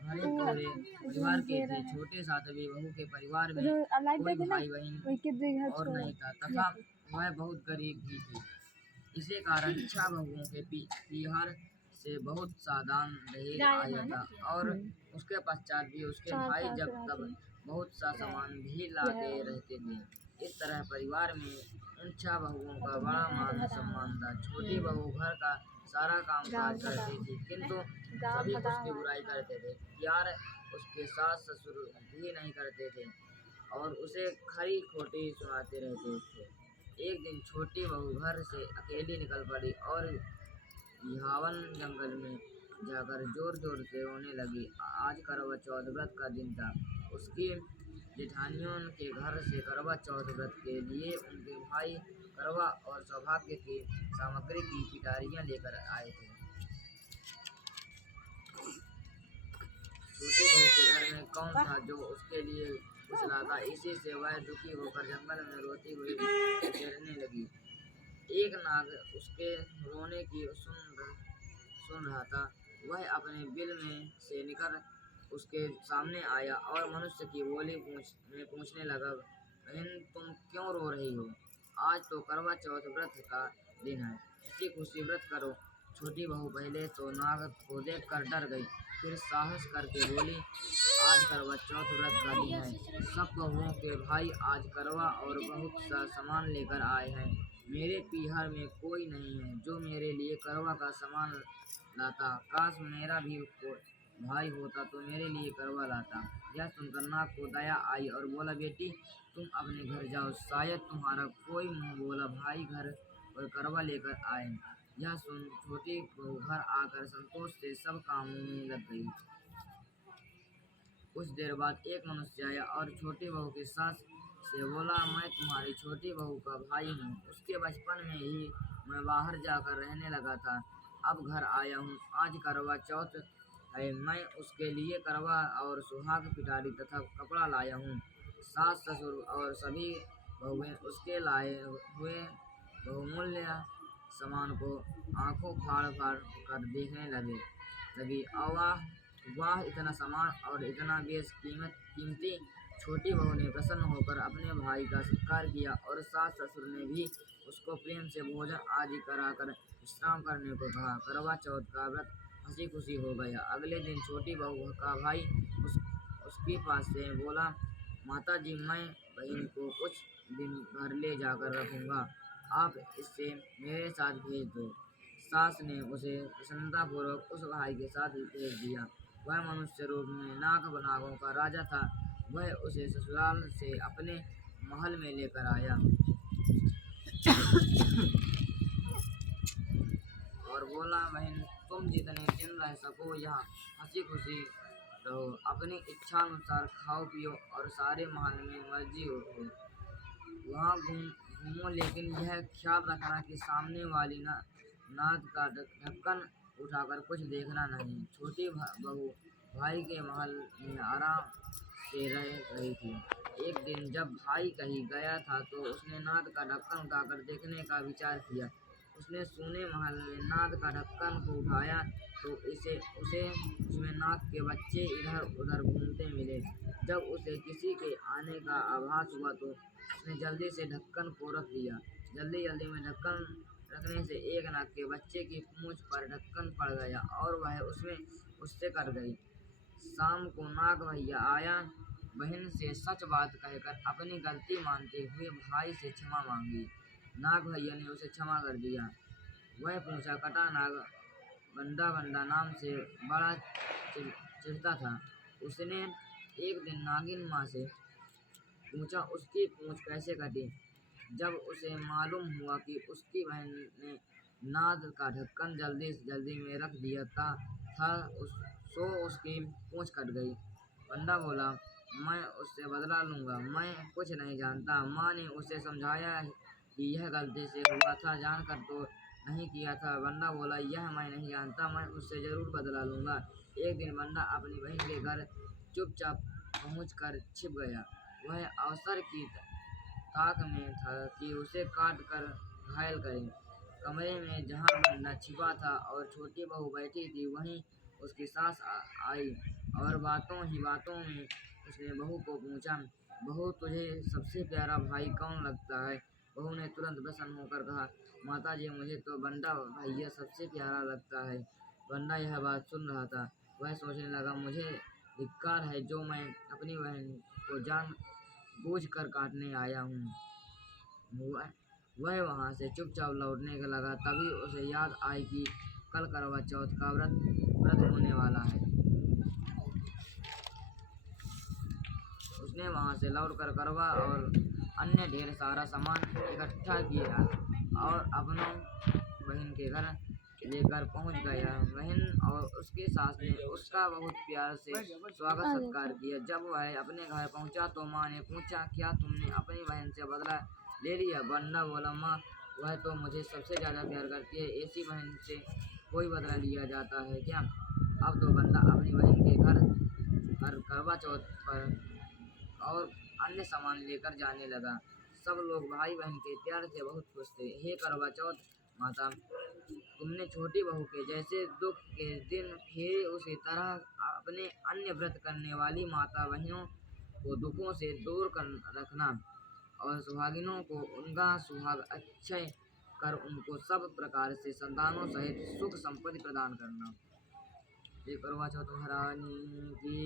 भरे पूरे परिवार के थे। छोटे सातवीं बहू के परिवार में कोई भाई बहन और नहीं था तथा वह बहुत गरीब भी थी। इसी कारण 6 बहुओं के पीहर से बहुत सा दान दहेज आया था और उसके पश्चात भी उसके भाई जब तब बहुत सा सामान भी लाते रहते थे। इस तरह परिवार में उन 6 बहुओं का बड़ा मान सम्मान था। छोटी बहू घर का सारा काम काज करती थी किंतु सभी उसकी बुराई करते थे। प्यार उसके सास ससुर भी नहीं करते थे और उसे खरी खोटी सुनाते रहते थे। एक दिन छोटी बहू घर से अकेली निकल पड़ी और यहावन जंगल में जाकर जोर जोर से रोने लगी। आज करवा चौथ व्रत का दिन था। उसकी जेठानियों के घर से करवा चौथ व्रत के लिए उनके भाई करवा और सौभाग्य की सामग्री की पिटारियां लेकर आए थे। छोटी बहू के घर में कौन था जो उसके लिए कुछ लाता। इसी से वह दुखी होकर जंगल में रोती हुई गुजरने लगी। एक नाग उसके रोने की सुन रहा था। वह अपने बिल में से निकल उसके सामने आया और मनुष्य की बोली में पूछने लगा, बहन तुम क्यों रो रही हो? आज तो करवा चौथ व्रत का दिन है, हंसी खुशी व्रत करो। छोटी बहू पहले तो नाग को देखकर डर गई, फिर साहस करके बोली, आज करवा चौथ व्रत का दिन है। सब बहुओं के भाई आज करवा और बहुत सा सामान लेकर आए हैं। मेरे पीहर में कोई नहीं है जो मेरे लिए करवा का सामान लाता। काश मेरा भी भाई होता तो मेरे लिए करवा लाता। यह सुनकर नाग को दया आई और बोला, बेटी तुम अपने घर जाओ, शायद तुम्हारा कोई मुँह बोला भाई घर और करवा लेकर आए। यह सुन छोटी बहू घर आकर संतोष से सब कामों में लग गई। कुछ देर बाद एक मनुष्य आया और छोटी बहू की सास से बोला, मैं तुम्हारी छोटी बहू का भाई हूँ। उसके बचपन में ही मैं बाहर जाकर रहने लगा था, अब घर आया हूँ। आज करवा चौथ है, मैं उसके लिए करवा और सुहाग पिटारी तथा कपड़ा लाया हूँ। सास ससुर और सभी बहुएं उसके लाए हुए बहुमूल्य सामान को आंखों फाड़ फाड़ कर देखने लगी। वाह वाह, इतना सामान और इतना कीमती। छोटी बहू ने प्रसन्न होकर अपने भाई का सत्कार किया और सास ससुर ने भी उसको प्रेम से भोजन आदि कराकर विश्राम करने को कहा। करवा चौथ का व्रत हंसी खुशी हो गया। अगले दिन छोटी बहू का भाई उसके पास से बोला, माता जी मैं बहन को कुछ दिन घर ले जाकर रखूंगा, आप इसे मेरे साथ भेज दो। सास ने उसे प्रसन्नतापूर्वक उस भाई के साथ भेज दिया। वह मनुष्य रूप में नागों का राजा था। वह उसे ससुराल से अपने महल में लेकर आया और बोला, बहन तुम जितने दिन रह सको यहाँ हंसी खुशी रहो, अपनी इच्छा अनुसार खाओ पियो और सारे महल में मर्जी हो वहाँ घूमो, लेकिन यह ख्याल रखना कि सामने वाली नाद का ढक्कन उठाकर कुछ देखना नहीं। छोटी बहू भाई के महल में आराम से रह रही थी। एक दिन जब भाई कहीं गया था तो उसने नाद का ढक्कन उठाकर देखने का विचार किया। उसने सोने महल में नाद का ढक्कन को उठाया तो उसे उसमें नाग के बच्चे इधर उधर घूमते मिले। जब उसे किसी के आने का आभास हुआ तो उसने जल्दी से ढक्कन को रख दिया। जल्दी में ढक्कन रखने से एक नाग के बच्चे की पूंछ पर ढक्कन पड़ गया और वह उससे कट गई। शाम को नाग भैया आया। बहन से सच बात कहकर अपनी गलती मानते हुए भाई से क्षमा मांगी। नाग भैया ने उसे क्षमा कर दिया। वह पूंछा कटा नाग बंडा नाम से बड़ा चिढ़ता था। उसने एक दिन नागिन माँ से पूछा उसकी पूंछ कैसे कटी। जब उसे मालूम हुआ कि उसकी बहन ने नाद का ढक्कन जल्दी में रख दिया था सो उसकी पूंछ कट गई। बंडा बोला, मैं उससे बदला लूँगा, मैं कुछ नहीं जानता। माँ ने उसे समझाया कि यह गलती से हुआ था, जानकर तो नहीं किया था। बंडा बोला, यह मैं नहीं जानता, मैं उससे जरूर बदला लूँगा। एक दिन बंडा अपनी बहन के घर चुपचाप पहुँचकर छिप गया। वह अवसर की ताक में था कि उसे काट कर घायल करे। कमरे में जहाँ बंडा छिपा था और छोटी बहू बैठी थी वहीं उसकी सास आई। और बातों ही बातों में उसने बहू को पूछा, बहू तुझे सबसे प्यारा भाई कौन लगता है? बहू ने तुरंत प्रसन्न होकर कहा, माता जी मुझे तो बंडा भैया सबसे प्यारा लगता है। बंडा यह बात सुन रहा था। वह सोचने लगा, मुझे धिक्कार है जो मैं अपनी बहन को जान बूझ कर काटने आया हूँ। वह वहाँ से चुपचाप लौटने लगा। तभी उसे याद आई कि कल करवा चौथ का व्रत होने वाला है। उसने वहाँ से लौटकर करवा और अन्य ढेर सारा सामान इकट्ठा किया और अपनों बहन के घर लेकर पहुँच गया। बहन और उसके सास ने उसका बहुत प्यार से स्वागत सत्कार किया। जब वह अपने घर पहुँचा तो माँ ने पूछा, क्या तुमने अपनी बहन से बदला ले लिया? बंडा बोला, माँ वह तो मुझे सबसे ज़्यादा प्यार करती है, ऐसी बहन से कोई बदला लिया जाता है क्या? अब तो बंडा अपनी बहन के घर करवा चौथ पर और अन्य सामान लेकर जाने लगा। सब लोग भाई बहन के प्यार से बहुत खुश थे। हे करवा चौथ माता, तुमने छोटी बहू के जैसे दुख के दिन फेरे उसी तरह अपने अन्य व्रत करने वाली माता बहनों को दुखों से दूर कर रखना और सुहागिनों को उनका सुहाग अक्षय कर उनको सब प्रकार से संतानों सहित सुख संपत्ति प्रदान करना। ये करवा चौथ महारानी की।